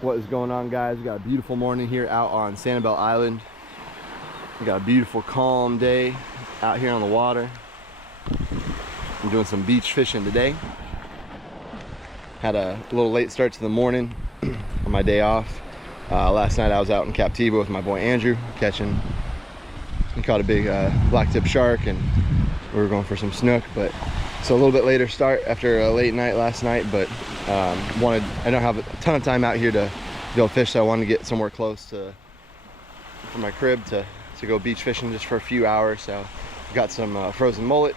What is going on, guys? We got a beautiful morning here out on Sanibel Island. We got a beautiful calm day out here on the water. I'm doing some beach fishing today. Had a little late start to the morning on my day off. Last night I was out in Captiva with my boy Andrew he caught a big black tip shark, and we were going for some snook. But so a little bit later start after a late night last night, but I don't have a ton of time out here to go fish, so I wanted to get somewhere close from my crib to go beach fishing just for a few hours. So got some frozen mullet,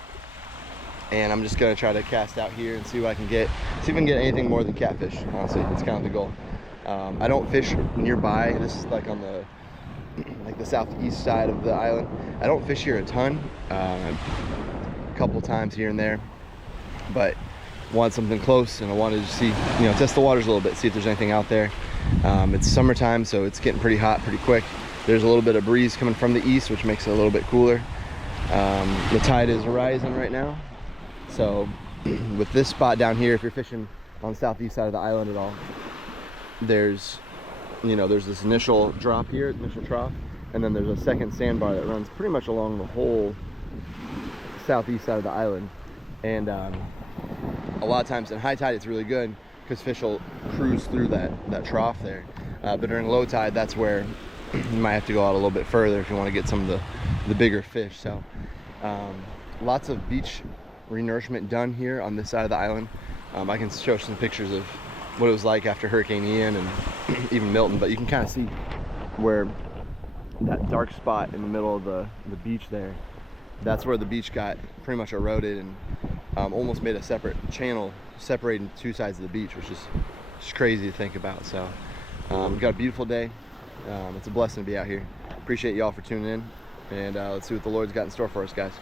and I'm just gonna try to cast out here and see what I can get. See if I can get anything more than catfish. Honestly, it's kind of the goal. I don't fish nearby. This is like on the southeast side of the island. I don't fish here a ton, a couple times here and there, but wanted something close, and I wanted to see, test the waters a little bit, see if there's anything out there. It's summertime, so it's getting pretty hot pretty quick. There's a little bit of breeze coming from the east, which makes it a little bit cooler. The tide is rising right now, so with this spot down here, if you're fishing on the southeast side of the island at all, there's this initial drop here, initial trough, and then there's a second sandbar that runs pretty much along the whole southeast side of the island. And a lot of times in high tide it's really good because fish will cruise through that trough there, but during low tide, that's where you might have to go out a little bit further if you want to get some of the bigger fish. So lots of beach renourishment done here on this side of the island. I can show some pictures of what it was like after Hurricane Ian and even Milton, but you can kind of see where that dark spot in the middle of the beach there, that's where the beach got pretty much eroded and almost made a separate channel separating two sides of the beach, which is just crazy to think about. So we've got a beautiful day. It's a blessing to be out here. Appreciate y'all for tuning in, and let's see what the Lord's got in store for us, guys.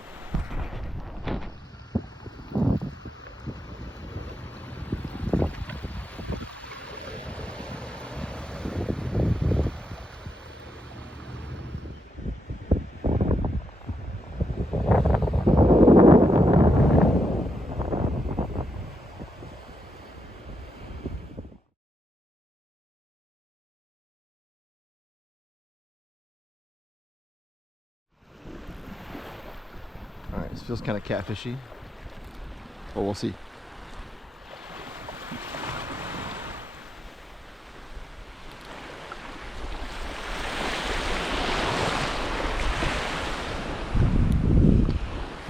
Alright, this feels kind of catfishy, but we'll see.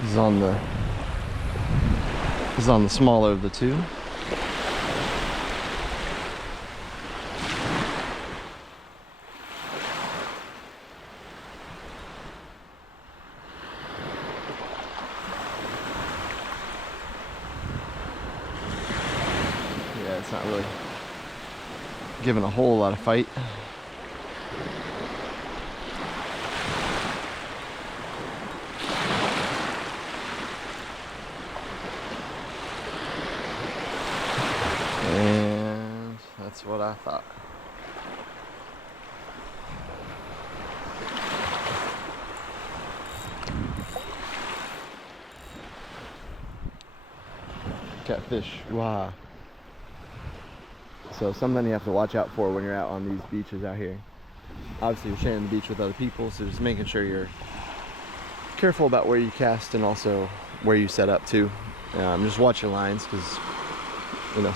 This is on the smaller of the two. It's not really giving a whole lot of fight. And that's what I thought. Catfish, wow. So something you have to watch out for when you're out on these beaches out here. Obviously you're sharing the beach with other people, so just making sure you're careful about where you cast and also where you set up too. Just watch your lines, because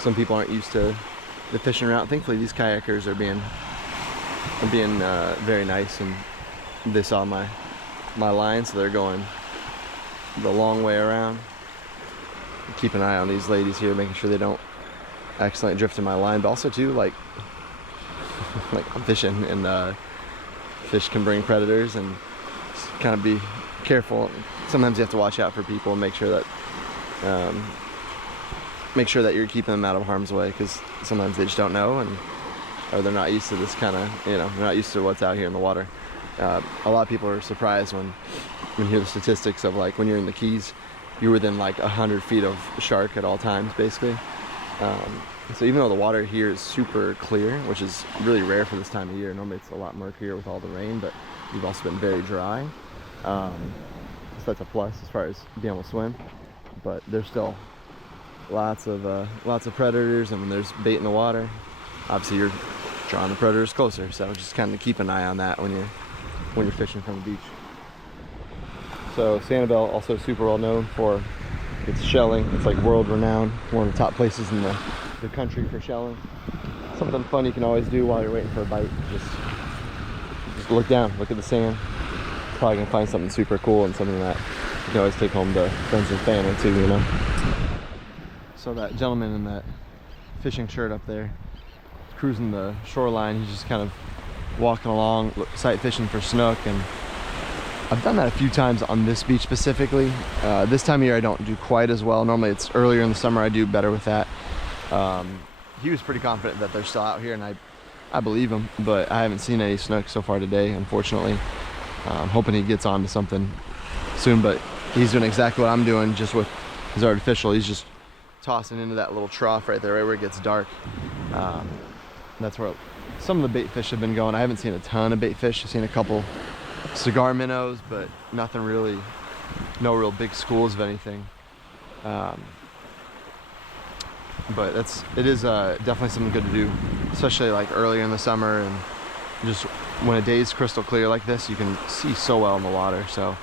some people aren't used to the fishing route. Thankfully these kayakers are being very nice, and they saw my line, so they're going the long way around. Keep an eye on these ladies here, making sure they don't accidentally drift in my line, but also too, like I'm fishing, and fish can bring predators, and kind of be careful. Sometimes you have to watch out for people and make sure that you're keeping them out of harm's way, because sometimes they just don't know, or they're not used to this kind of, they're not used to what's out here in the water. A lot of people are surprised when you hear the statistics of, like, when you're in the Keys, you're within like 100 feet of shark at all times, basically. So even though the water here is super clear, which is really rare for this time of year, normally it's a lot murkier with all the rain, but we've also been very dry. So that's a plus as far as being able to swim. But there's still lots of predators, and when there's bait in the water, obviously you're drawing the predators closer. So just kind of keep an eye on that when you're fishing from the beach. So Sanibel, also super well known for its shelling. It's like world renowned, one of the top places in the country for shelling. Something fun you can always do while you're waiting for a bite. Just look down, look at the sand. Probably gonna find something super cool and something that you can always take home to friends and family too, you know. So that gentleman in that fishing shirt up there, cruising the shoreline, he's just kind of walking along, sight fishing for snook, and I've done that a few times on this beach specifically. This time of year I don't do quite as well. Normally it's earlier in the summer I do better with that. He was pretty confident that they're still out here, and I believe him, but I haven't seen any snook so far today, unfortunately. I'm hoping he gets on to something soon, but he's doing exactly what I'm doing, just with his artificial. He's just tossing into that little trough right there, right where it gets dark. That's where some of the bait fish have been going. I haven't seen a ton of bait fish. I've seen a couple cigar minnows, but nothing really, no real big schools of anything. But it is definitely something good to do, especially like earlier in the summer, and just when a day's crystal clear like this, you can see so well in the water. So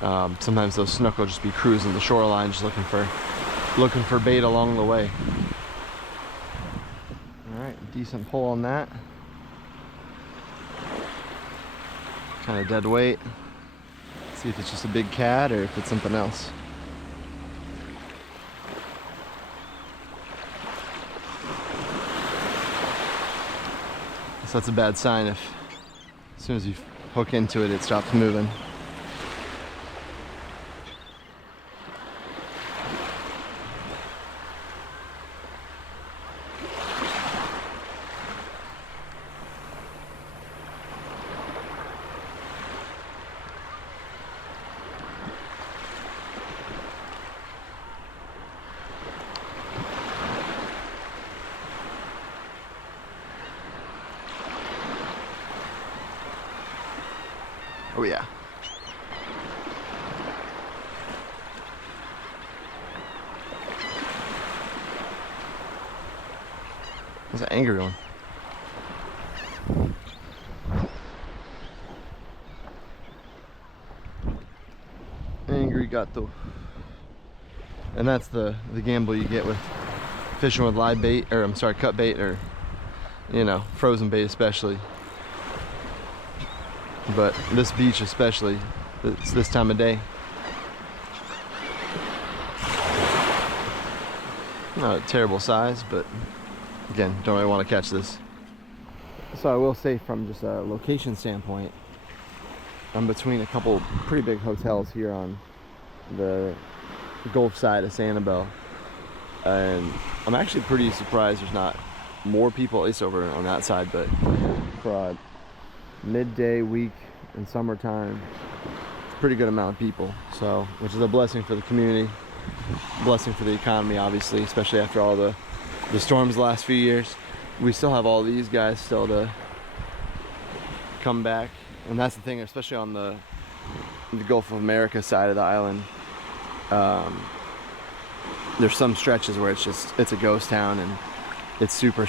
sometimes those snook will just be cruising the shoreline, just looking for bait along the way. All right, decent pull on that. Kind of dead weight. See if it's just a big cat or if it's something else. So that's a bad sign if as soon as you hook into it, it stops moving. Oh yeah. There's an angry one. Angry gato. And that's the gamble you get with fishing with live bait, or I'm sorry, cut bait, or you know, frozen bait especially. But this beach especially, it's this time of day. Not a terrible size, but again, don't really want to catch this. So I will say, from just a location standpoint, I'm between a couple pretty big hotels here on the Gulf side of Sanibel, and I'm actually pretty surprised there's not more people, at least over on that side. But for a midday week in summertime, it's a pretty good amount of people, so which is a blessing for the community, blessing for the economy, obviously, especially after all the storms the last few years. We still have all these guys still to come back, and that's the thing, especially on the Gulf of America side of the island. There's some stretches where it's a ghost town, and it's super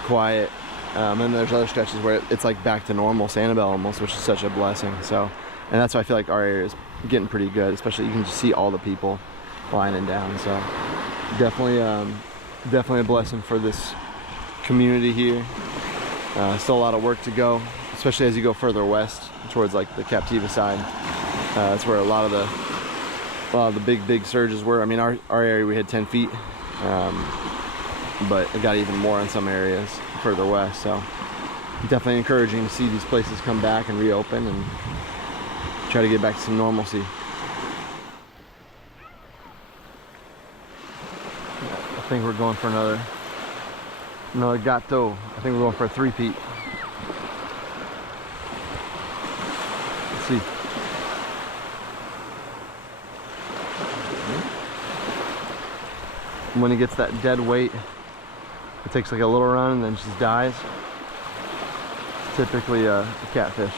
quiet. And there's other stretches where it's like back to normal Sanibel almost, which is such a blessing. So, and that's why I feel like our area is getting pretty good, especially you can just see all the people lining down. So definitely a blessing for this community here. Still a lot of work to go, especially as you go further west towards like the Captiva side. That's where a lot of the big surges were. I mean, our area, we had 10 feet, but it got even more in some areas further west. So definitely encouraging to see these places come back and reopen and try to get back to some normalcy. I think we're going for another gato. I think we're going for a three-peat. Let's see. When he gets that dead weight, it takes like a little run and then just dies. It's typically a catfish.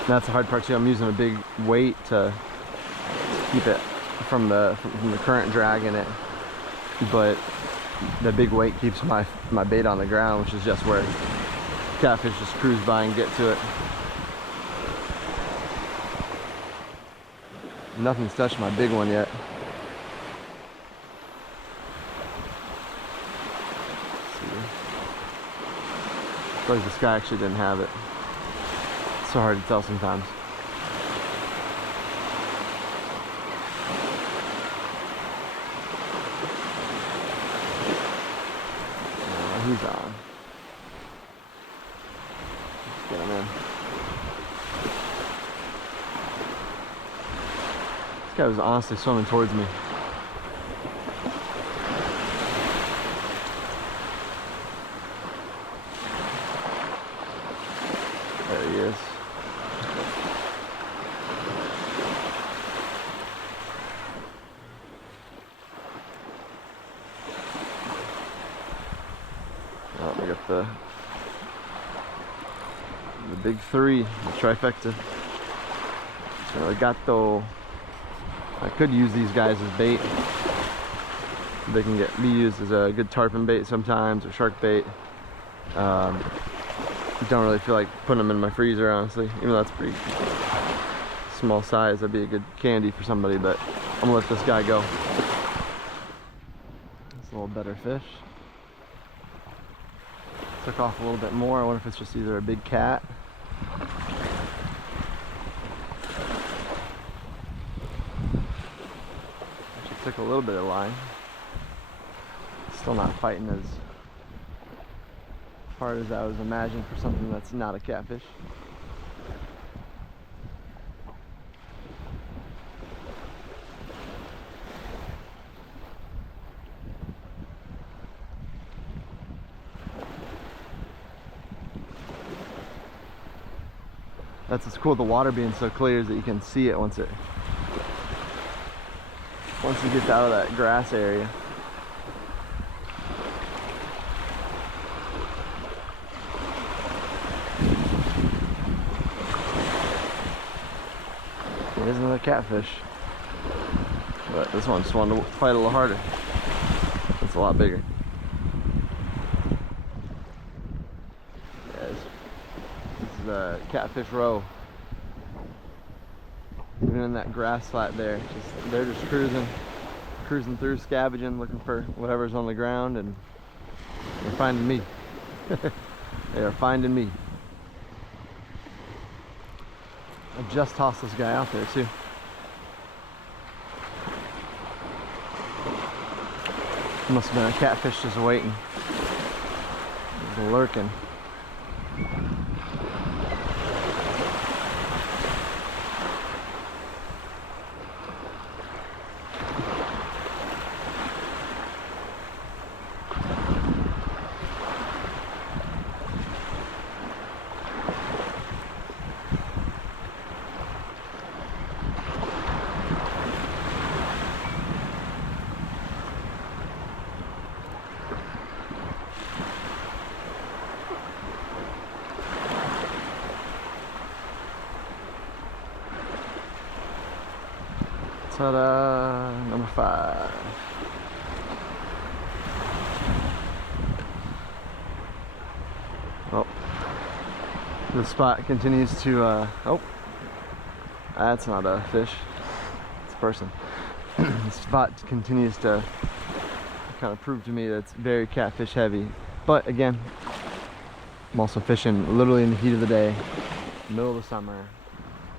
And that's the hard part too. I'm using a big weight to keep it from the current drag in it. But the big weight keeps my bait on the ground, which is just where catfish just cruise by and get to it. Nothing's touched my big one yet. I feel like this guy actually didn't have it. It's so hard to tell sometimes. He's on. Let's get him in. This guy was honestly swimming towards me. There he is. Oh, we got the big three, the trifecta. Gato. I could use these guys as bait. They can be used as a good tarpon bait sometimes, or shark bait. Don't really feel like putting them in my freezer, honestly. Even though that's pretty small size, that'd be a good candy for somebody. But I'm gonna let this guy go. It's a little better fish. Took off a little bit more. I wonder if it's just either a big cat. Actually took a little bit of line. Still not fighting as hard as I was imagining for something that's not a catfish. That's what's cool, the water being so clear, is that you can see it once it gets out of that grass area. There's another catfish, but this one just wanted to fight a little harder. It's a lot bigger. The catfish row, even in that grass flat there, they're just cruising through, scavenging, looking for whatever's on the ground, and they're finding me. They are finding me. I just tossed this guy out there too. Must have been a catfish just waiting. He's lurking. Ta-da! Number 5. Oh, the spot continues to. Oh, that's not a fish. It's a person. The spot continues to kind of prove to me that it's very catfish heavy. But again, I'm also fishing literally in the heat of the day, middle of the summer,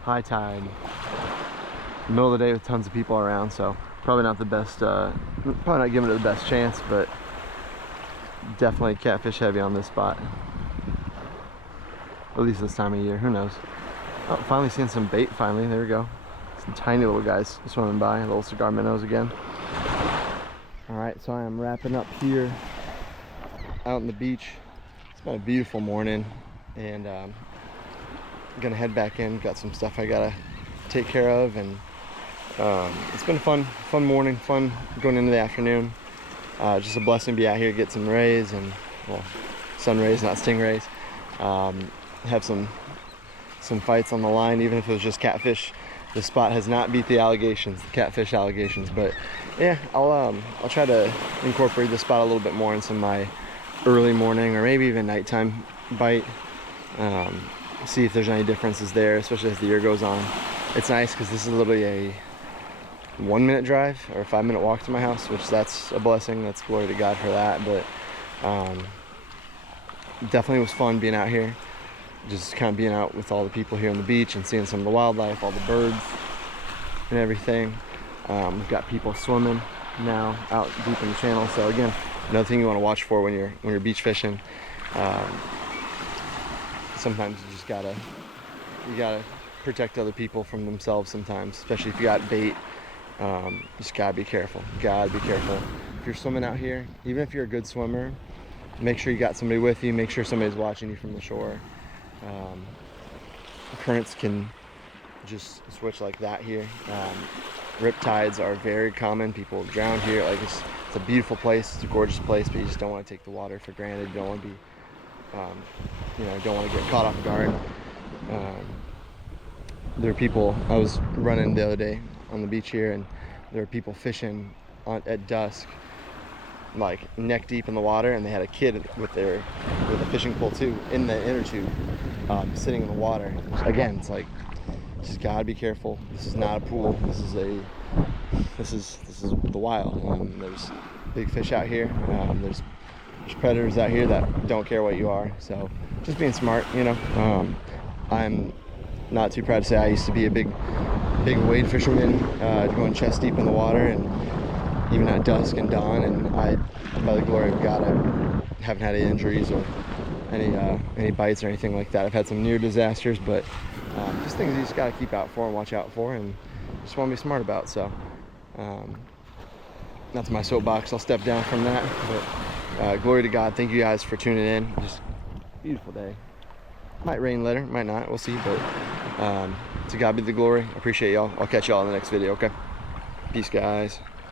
high tide. Middle of the day with tons of people around, so probably not the best, probably not giving it the best chance, but definitely catfish heavy on this spot. At least this time of year, who knows. Oh, finally seeing some bait finally, there we go. Some tiny little guys swimming by, little cigar minnows again. Alright, so I am wrapping up here out on the beach. It's been a beautiful morning, and I'm gonna head back in. Got some stuff I gotta take care of, and it's been a fun morning, fun going into the afternoon. Just a blessing to be out here, get some rays, and well, sun rays, not stingrays. Have some fights on the line, even if it was just catfish. the spot has not beat the allegations, the catfish allegations. But yeah, I'll try to incorporate the spot a little bit more into my early morning or maybe even nighttime bite. See if there's any differences there, especially as the year goes on. It's nice because this is literally a 1-minute drive or a 5-minute walk to my house, which that's a blessing. That's glory to God for that. But definitely was fun being out here, just kind of being out with all the people here on the beach and seeing some of the wildlife, all the birds and everything. We've got people swimming now out deep in the channel. So again, another thing you want to watch for when you're beach fishing. Sometimes you gotta protect other people from themselves sometimes, especially if you got bait. You just gotta be careful. If you're swimming out here, even if you're a good swimmer, make sure you got somebody with you. Make sure somebody's watching you from the shore. Currents can just switch like that here. Rip tides are very common. People drown here. Like it's a beautiful place. It's a gorgeous place, but you just don't want to take the water for granted. You don't want to be, don't want to get caught off guard. There are people. I was running the other day on the beach here, and there were people fishing at dusk, like neck deep in the water, and they had a kid with a fishing pole too in the inner tube, sitting in the water. Again, it's like, just gotta be careful. This is not a pool. This is the wild. There's big fish out here. There's predators out here that don't care what you are. So just being smart, I'm not too proud to say I used to be a big wade fisherman, going chest deep in the water, and even at dusk and dawn. And I, by the glory of God, I haven't had any injuries or any bites or anything like that. I've had some near disasters, but just things you just got to keep out for and watch out for, and just want to be smart about. So that's my soapbox. I'll step down from that. But glory to God. Thank you guys for tuning in. Just beautiful day. Might rain later, might not. We'll see. But to God be the glory. I appreciate y'all. I'll catch y'all in the next video. Okay. Peace, guys.